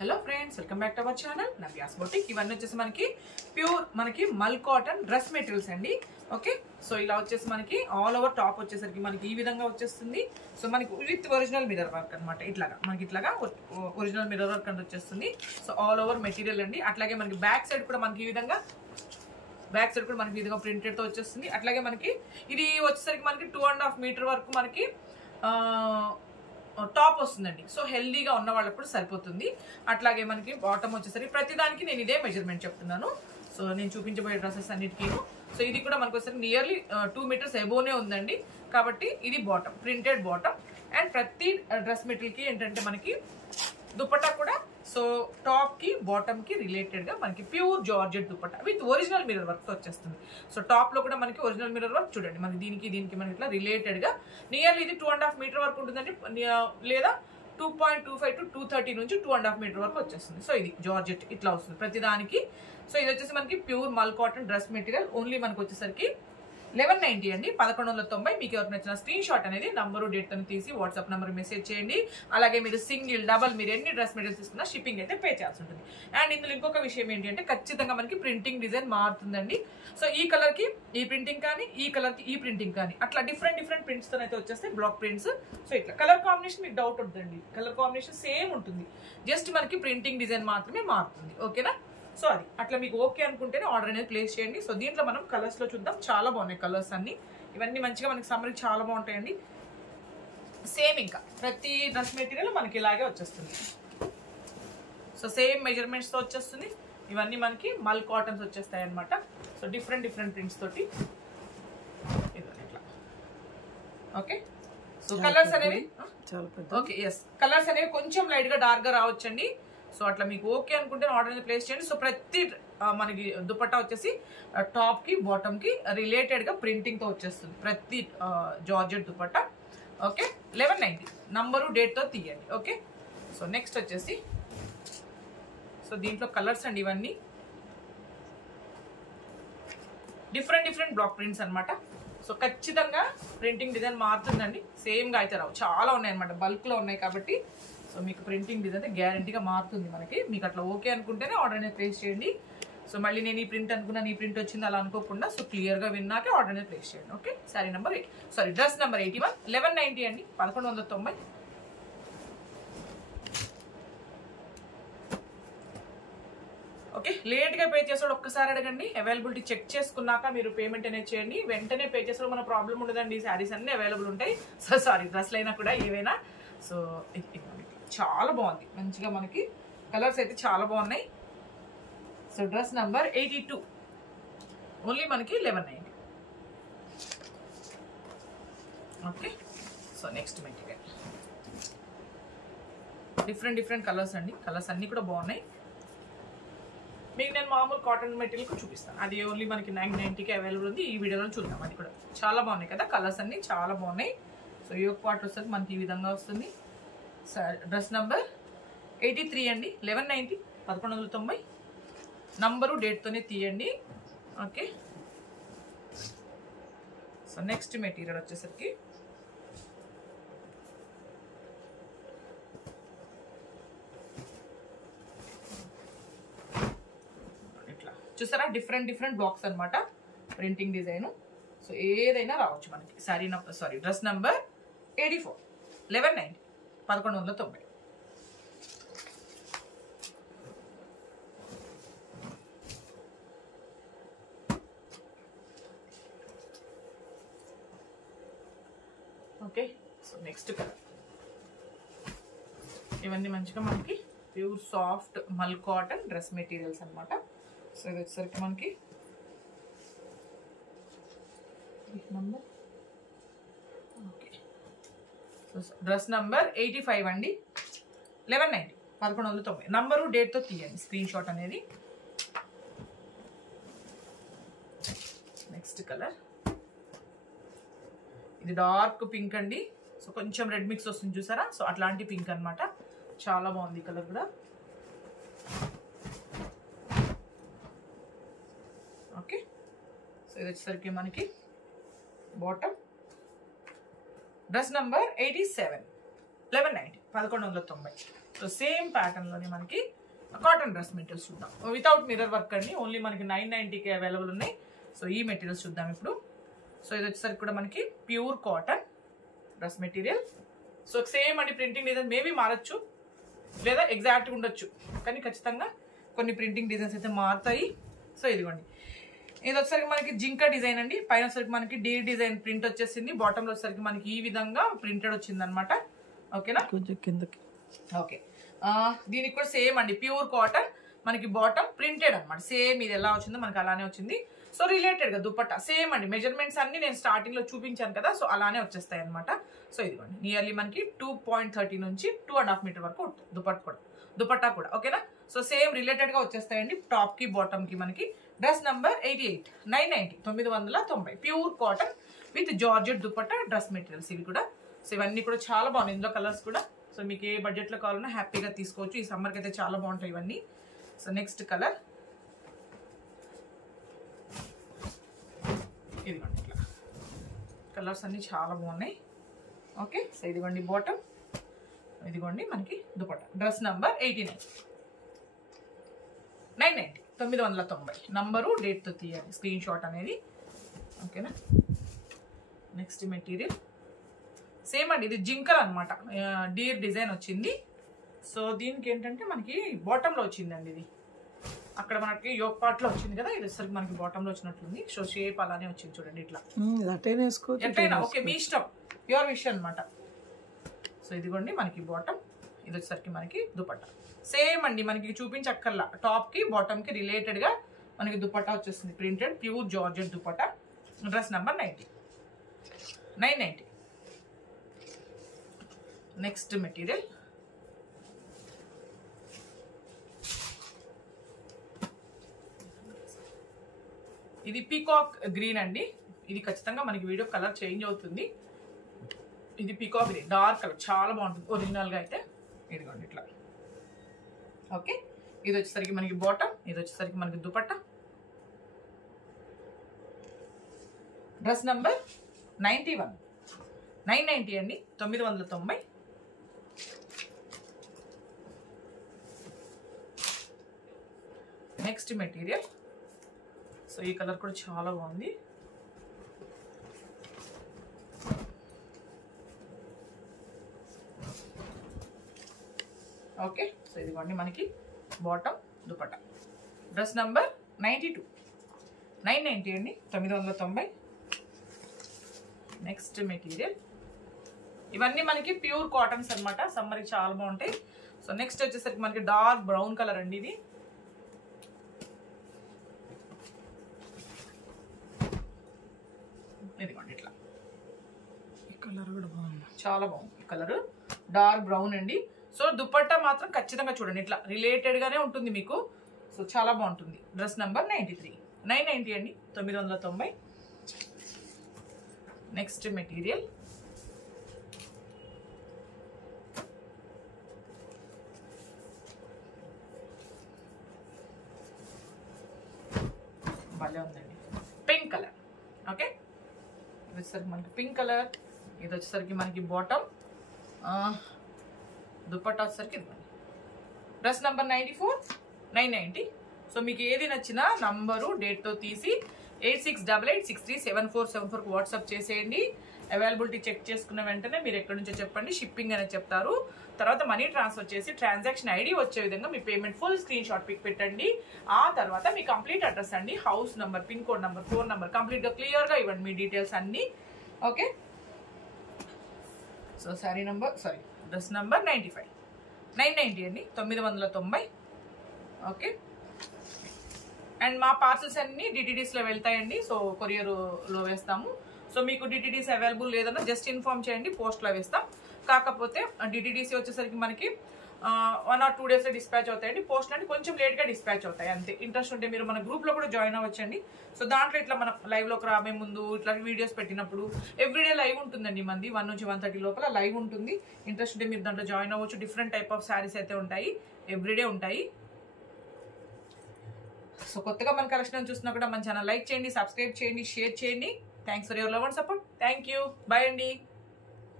Hello friends, welcome back to our channel Navya's boutique. ఇవన్నీ వచ్చేసి మనకి ప్యూర్ మల్ కాటన్ డ్రెస్ మెటీరియల్స్ అండి. ఓకే, సో ఇలా వచ్చేసి మనకి ఆల్ ఓవర్ టాప్ వచ్చేసరికి మనకి ఈ విధంగా వచ్చేస్తుంది. సో మనకి విత్ ఒరిజినల్ మిర్రర్ వర్క్ అనమాట. ఇట్లాగా ఒరిజినల్ మిర్రర్ వర్క్ అని వచ్చేస్తుంది. సో ఆల్ ఓవర్ మెటీరియల్ అండి. అట్లాగే మనకి బ్యాక్ సైడ్ కూడా మనకి ఈ విధంగా ప్రింటెడ్ తో వచ్చేస్తుంది. అట్లాగే మనకి ఇది వచ్చేసరికి మనకి 2.5 మీటర్ వరకు మనకి టాప్ వస్తుందండి. సో హెల్దీగా ఉన్న వాళ్ళకి కూడా సరిపోతుంది. అట్లాగే మనకి బాటమ్ వచ్చేసరికి ప్రతిదానికి నేను ఇదే మెజర్మెంట్ చెప్తున్నాను. సో నేను చూపించబోయే డ్రెస్సెస్ అన్నిటికీ. సో ఇది కూడా మనకు వచ్చేసరికి నియర్లీ 2 మీటర్స్ ఎబోనే ఉందండి. కాబట్టి ఇది బాటమ్, ప్రింటెడ్ బాటమ్. అండ్ ప్రతి డ్రెస్ మెటీరియల్ కి ఏంటంటే మనకి దుపట్టా కూడా సో టాప్ కి బాటమ్ కి రిలేటెడ్ గా మనకి pure georgette dupatta with original mirror work తో వచ్చేస్తుంది. సో టాప్ లో కూడా మనకి ఒరిజినల్ మిర్రర్ వర్క్ చూడండి. మనకి దీనికి మనకి ఇట్లా రిలేటెడ్ గా నియర్లీ ఇది 2.5 మీటర్ వరకు ఉంటుందండి, లేదా 2.25 to 230 నుంచి 2.5 మీటర్ వరకు వచ్చేస్తుంది. సో ఇది జార్జెట్ ఇట్లా వస్తుంది ప్రతిదానికి. సో ఇది వచ్చేసి మనకి ప్యూర్ మల్ కాటన్ డ్రెస్ మెటీరియల్. ఓన్లీ మనకు వచ్చేసరికి 1190 అండి, 1190. మీకు ఎవరికి నచ్చిన స్క్రీన్ షాట్ అనేది నంబరు డేట్ తో తీసి వాట్సాప్ నెంబర్ మెసేజ్ చేయండి. అలాగే మీరు సింగిల్ డబల్ మీరు ఎన్ని డ్రెస్ మెటీరియల్స్ తీసుకున్నా షిప్పింగ్ అయితే పే చేయాల్సి ఉంటుంది. అండ్ ఇందులో ఇంకొక విషయం ఏంటి అంటే ఖచ్చితంగా మనకి ప్రింటింగ్ డిజైన్ మారుతుందండి. సో ఈ కలర్ కి ఈ ప్రింటింగ్ కానీ, ఈ కలర్ కి ఈ ప్రింటింగ్ కానీ, అట్లా డిఫరెంట్ ప్రింట్స్ తో అయితే వచ్చేస్తాయి బ్లాక్ ప్రింట్స్. సో ఇట్లా కలర్ కాంబినేషన్ మీకు డౌట్ ఉంటుందండి, కలర్ కాంబినేషన్ సేమ్ ఉంటుంది, జస్ట్ మనకి ప్రింటింగ్ డిజైన్ మాత్రమే మారుతుంది. ఓకేనా? సో అది అట్లా మీకు ఓకే అనుకుంటేనే ఆర్డర్ అనేది ప్లేస్ చేయండి. సో దీంట్లో మనం కలర్స్ లో చూద్దాం. చాలా బాగున్నాయి కలర్స్ అన్ని. ఇవన్నీ మంచిగా మనకి సమ్మర్కి చాలా బాగుంటాయండి. సేమ్ ఇంకా ప్రతి డ్రెస్ మెటీరియల్ మనకి ఇలాగే వచ్చేస్తుంది. సో సేమ్ మెజర్మెంట్స్ తో వచ్చేస్తుంది. ఇవన్నీ మనకి మల్ కాటన్స్ వచ్చేస్తాయి అనమాట. సో డిఫరెంట్ ప్రింట్స్ తోటి ఇట్లా. ఓకే, సో కలర్స్ అనేవి ఓకే ఎస్ కలర్స్ అనేవి కొంచెం లైట్ గా డార్క్ గా రావచ్చండి. సో అట్లా మీకు ఓకే అనుకుంటే ఆర్డర్ అనేది ప్లేస్ చేయండి. సో ప్రతి మనకి దుపట్టా వచ్చేసి టాప్ కి బాటమ్ కి రిలేటెడ్ గా ప్రింటింగ్ తో వచ్చేస్తుంది ప్రతి georgette dupatta. Okay, 1190 number date తో తీయండి. ఓకే, సో నెక్స్ట్ వచ్చేసి సో దీంట్లో కలర్స్ అండి. ఇవన్నీ డిఫరెంట్ బ్లాక్ ప్రింట్స్ అనమాట. సో ఖచ్చితంగా ప్రింటింగ్ డిజైన్ మారుతుందండి, సేమ్ గా అయితే రావు. చాలా ఉన్నాయి అనమాట, బల్క్ లో ఉన్నాయి కాబట్టి సో మీకు ప్రింటింగ్ డిజైన్ అయితే గ్యారంటీగా మారుతుంది మనకి. మీకు అట్లా ఓకే అనుకుంటేనే ఆర్డర్ అనేది ప్లేస్ చేయండి. సో మళ్ళీ నేను ఈ ప్రింట్ అనుకున్నాను, ఈ ప్రింట్ వచ్చింది అలా అనుకోకుండా సో క్లియర్ గా విన్నాకే ఆర్డర్ అనేది ప్లేస్ చేయండి. Okay, sorry number dress number 81, 1190 అండి, 1190. ఓకే, లేట్ గా పే చేసాడు ఒక్కసారి అడగండి. అవైలబిలిటీ చెక్ చేసుకున్నాక మీరు పేమెంట్ అనేది చేయండి. వెంటనే పే చేసాడు మన ప్రాబ్లం ఉండదండి. శారీస్ అన్ని అవైలబుల్ ఉంటాయి. సో సారీ డ్రెస్లు అయినా కూడా ఏవైనా. సో చాలా బాగుంది, మంచిగా మనకి కలర్స్ అయితే చాలా బాగున్నాయి. సో డ్రెస్ నంబర్ 82, ఓన్లీ మనకి 1190. Okay, so next material different colours అండి. కలర్స్ అన్ని కూడా బాగున్నాయి. మీకు నేను మామూలు కాటన్ మెటీరియల్ చూపిస్తాను, అది ఓన్లీ మనకి 990కి అవైలబుల్ ఉంది. ఈ వీడియోలో చూద్దాం. అది కూడా చాలా బాగున్నాయి కదా, కలర్స్ అన్ని చాలా బాగున్నాయి. సో ఈ ఒక పార్ట్ వస్తుంది మనకి ఈ విధంగా వస్తుంది. డ్రెస్ నంబర్ 83 అండి, 1190, 1190. నంబరు డేట్తోనే తీయండి. ఓకే, సో నెక్స్ట్ మెటీరియల్ వచ్చేసరికి ఇట్లా చూసారా, డిఫరెంట్ బాక్స్ అనమాట ప్రింటింగ్ డిజైన్. సో ఏదైనా రావచ్చు మనకి. Dress number 84, 1190, 1190. Okay, so next colour. ఇవన్నీ మంచిగా మనకి ప్యూర్ సాఫ్ట్ మల్ కాటన్ డ్రెస్ మెటీరియల్స్ అనమాట. సో ఇది వచ్చేసరికి మనకి ఓకే, సో డ్రెస్ నంబర్ 85 అండి, 1190, 1190. నంబరు డేట్తో తీయండి స్క్రీన్ షాట్ అనేది. నెక్స్ట్ కలర్ ఇది డార్క్ పింక్ అండి. సో కొంచెం రెడ్ మిక్స్ వస్తుంది చూసారా, సో అట్లాంటి పింక్ అనమాట. చాలా బాగుంది కలర్ కూడా. ఓకే, సో ఇది వచ్చేసరికి మనకి bottom. Dress number 87, 1190, 1190. So same pattern లోనే మనకి కాటన్ డ్రెస్ మెటీరియల్స్ చూద్దాం. వితౌట్ మిర్రర్ వర్క్ అండి, ఓన్లీ మనకి 990కి అవైలబుల్ ఉన్నాయి. సో ఈ మెటీరియల్స్ చూద్దాం ఇప్పుడు. సో ఇది వచ్చేసరికి కూడా మనకి pure cotton dress material. So same అండి, ప్రింటింగ్ డిజైన్ మేబీ మారచ్చు లేదా ఎగ్జాక్ట్గా ఉండొచ్చు, కానీ ఖచ్చితంగా కొన్ని ప్రింటింగ్ డిజైన్స్ అయితే మారుతాయి. సో ఇదిగోండి, ఇది వచ్చేసరికి మనకి జింక డిజైన్ అండి. పైన వచ్చేసరికి మనకి డీ డిజైన్ ప్రింట్ వచ్చేసింది. బాటంలో వచ్చేసరికి మనకి ఈ విధంగా ప్రింటెడ్ వచ్చింది అనమాట. ఓకేనా, కొంచెం కిందకి. ఓకే, దీనికి కూడా సేమ్ అండి, ప్యూర్ కాటన్ మనకి బాటమ్ ప్రింటెడ్ అనమాట. సేమ్ ఇది ఎలా వచ్చిందో మనకి అలానే వచ్చింది. సో రిలేటెడ్ గా దుపట్టా సేమ్ అండి, మెజర్మెంట్స్ అన్ని నేను స్టార్టింగ్ లో చూపించాను కదా, సో అలానే వచ్చేస్తాయి అనమాట. సో ఇదిగోండి, నియర్లీ మనకి 2.30 నుంచి 2.5 మీటర్ వరకు ఉంటుంది దుపట్టా కూడా. ఓకేనా, సో సేమ్ రిలేటెడ్ గా వచ్చేస్తాయండి. టాప్ కి బాటమ్ కి మనకి dress number 88, 990, 990 pure cotton with georgette dupatta dress materials ఇవి కూడా. సో ఇవన్నీ కూడా చాలా బాగున్నాయి, ఇందులో కలర్స్ కూడా. సో మీకు ఏ బడ్జెట్ లో కావాలన్నా హ్యాపీగా తీసుకోవచ్చు. ఈ సమ్మర్కి అయితే చాలా బాగుంటాయి ఇవన్నీ. సో నెక్స్ట్ కలర్ ఇదిగోండి, ఇట్లా కలర్స్ అన్ని చాలా బాగున్నాయి. ఓకే, సో ఇదిగోండి బాటమ్, ఇదిగోండి మనకి దుపట్టా డ్రెస్ నంబర్ 89, 990, 990 నంబరు డేట్తో తీయాలి స్క్రీన్ షాట్ అనేది. ఓకేనా, నెక్స్ట్ మెటీరియల్ సేమ్ అండి, ఇది జింకల్ అనమాట, డీర్ డిజైన్ వచ్చింది. సో దీనికి ఏంటంటే మనకి బాటంలో వచ్చిందండి, ఇది అక్కడ మనకి యోక్ పార్ట్ లో వచ్చింది కదా, ఇది వచ్చేసరికి మనకి బాటంలో వచ్చినట్లుంది. సో షేప్ అలానే వచ్చింది చూడండి, ఇట్లా ఎట్లయినా ఓకే, మీ ఇష్టం, ప్యూర్ విష్ అనమాట. సో ఇదిగోండి మనకి బాటమ్, ఇది వచ్చేసరికి మనకి దుపట్టా సేమ్ అండి, మనకి చూపించక్కర్లా, టాప్ కి బాటమ్ కి రిలేటెడ్ గా మనకి దుపట్టా వచ్చేస్తుంది printed pure georgette dupatta. Dress number 90, 990. Next material ఇది పీకాక్ గ్రీన్ అండి. ఇది ఖచ్చితంగా మనకి వీడియో కలర్ చేంజ్ అవుతుంది. ఇది పీకాక్ గ్రీన్ డార్క్ కలర్, చాలా బాగుంటుంది ఒరిజినల్ గా అయితే. ఇదిగోండి ఇట్లా. ఓకే, ఇది వచ్చేసరికి మనకి బాటమ్, ఇది వచ్చేసరికి మనకి దుపట్టా. డ్రెస్ నంబర్ 91, 990 అండి, 990. నెక్స్ట్ మెటీరియల్, సో ఈ కలర్ కూడా చాలా బాగుంది. ఓకే, సో ఇదిగోండి మనకి బాటమ్ దుపట్టా. డ్రెస్ నంబర్ 92, 990 అండి, 990. నెక్స్ట్ మెటీరియల్, ఇవన్నీ మనకి ప్యూర్ కాటన్స్ అనమాట, సమ్మర్కి చాలా బాగుంటాయి. సో నెక్స్ట్ వచ్చేసరికి మనకి డార్క్ బ్రౌన్ కలర్ అండి, ఇది ఇదిగోండి ఇట్లా. ఈ కలర్ కూడా బాగుంది, చాలా బాగుంది ఈ కలర్, డార్క్ బ్రౌన్ అండి. సో దుపట్టా మాత్రం ఖచ్చితంగా చూడండి, ఇట్లా రిలేటెడ్ గానే ఉంటుంది మీకు. సో చాలా బాగుంటుంది. డ్రెస్ నంబర్ 93, 990 అండి, 990. నెక్స్ట్ మెటీరియల్, భలే ఉందండి, పింక్ కలర్. ఓకే, ఇది వచ్చేసరికి మనకి పింక్ కలర్, ఇది వచ్చేసరికి మనకి బాటమ్, దుపట్టా వచ్చేసరికి ఇది. Dress number 94, 990. సో మీకు ఏది నచ్చినా నంబరు డేట్తో తీసి 8688637474కు వాట్సాప్ చేసేయండి. అవైలబిలిటీ చెక్ చేసుకున్న వెంటనే మీరు ఎక్కడి నుంచో చెప్పండి, షిప్పింగ్ అనేది చెప్తారు. తర్వాత మనీ ట్రాన్స్ఫర్ చేసి ట్రాన్సాక్షన్ ఐడి వచ్చే విధంగా మీ payment full screenshot pic పెట్టండి. ఆ తర్వాత మీ కంప్లీట్ అడ్రస్ అండి, house number, pin code number, phone number కంప్లీట్గా క్లియర్గా ఇవ్వండి, మీ డీటెయిల్స్ అన్నీ. Okay, so sari number dress number 95, 990 అండి, 990. ఓకే, అండ్ మా పార్సల్స్ అన్ని డిటిడిస్లో వెళ్తాయండి. సో కొరియర్లో వేస్తాము. సో మీకు డిటిడిస్ అవైలబుల్ లేదన్నా జస్ట్ ఇన్ఫార్మ్ చేయండి, పోస్ట్లో వేస్తాం. కాకపోతే డిటిడిసి వచ్చేసరికి మనకి 1 or 2 డేస్లో డిస్పాచ్ అవుతాయండి. పోస్ట్ అంటే కొంచెం లేట్గా డిస్పాచ్ అవుతాయి అంతే. ఇంట్రెస్ట్ ఉంటే మీరు మన గ్రూప్లో కూడా జాయిన్ అవ్వచ్చండి. సో దాంట్లో ఇట్లా మనం లైవ్లోకి రాబోయే ముందు ఇట్లా వీడియోస్ పెట్టినప్పుడు ఎవ్రీడే లైవ్ ఉంటుందండి. మంది 1 నుంచి 1:30 లోపల లైవ్ ఉంటుంది. ఇంట్రెస్ట్ ఉంటే మీరు దాంట్లో జాయిన్ అవ్వచ్చు. డిఫరెంట్ టైప్ ఆఫ్ శారీస్ అయితే ఉంటాయి, ఎవ్రీడే ఉంటాయి. సో కొత్తగా మన కలెక్షన్ చూసినా కూడా మన ఛానల్ లైక్ చేయండి, సబ్స్క్రైబ్ చేయండి, షేర్ చేయండి. Thanks for your love and support. Thank you, bye అండి.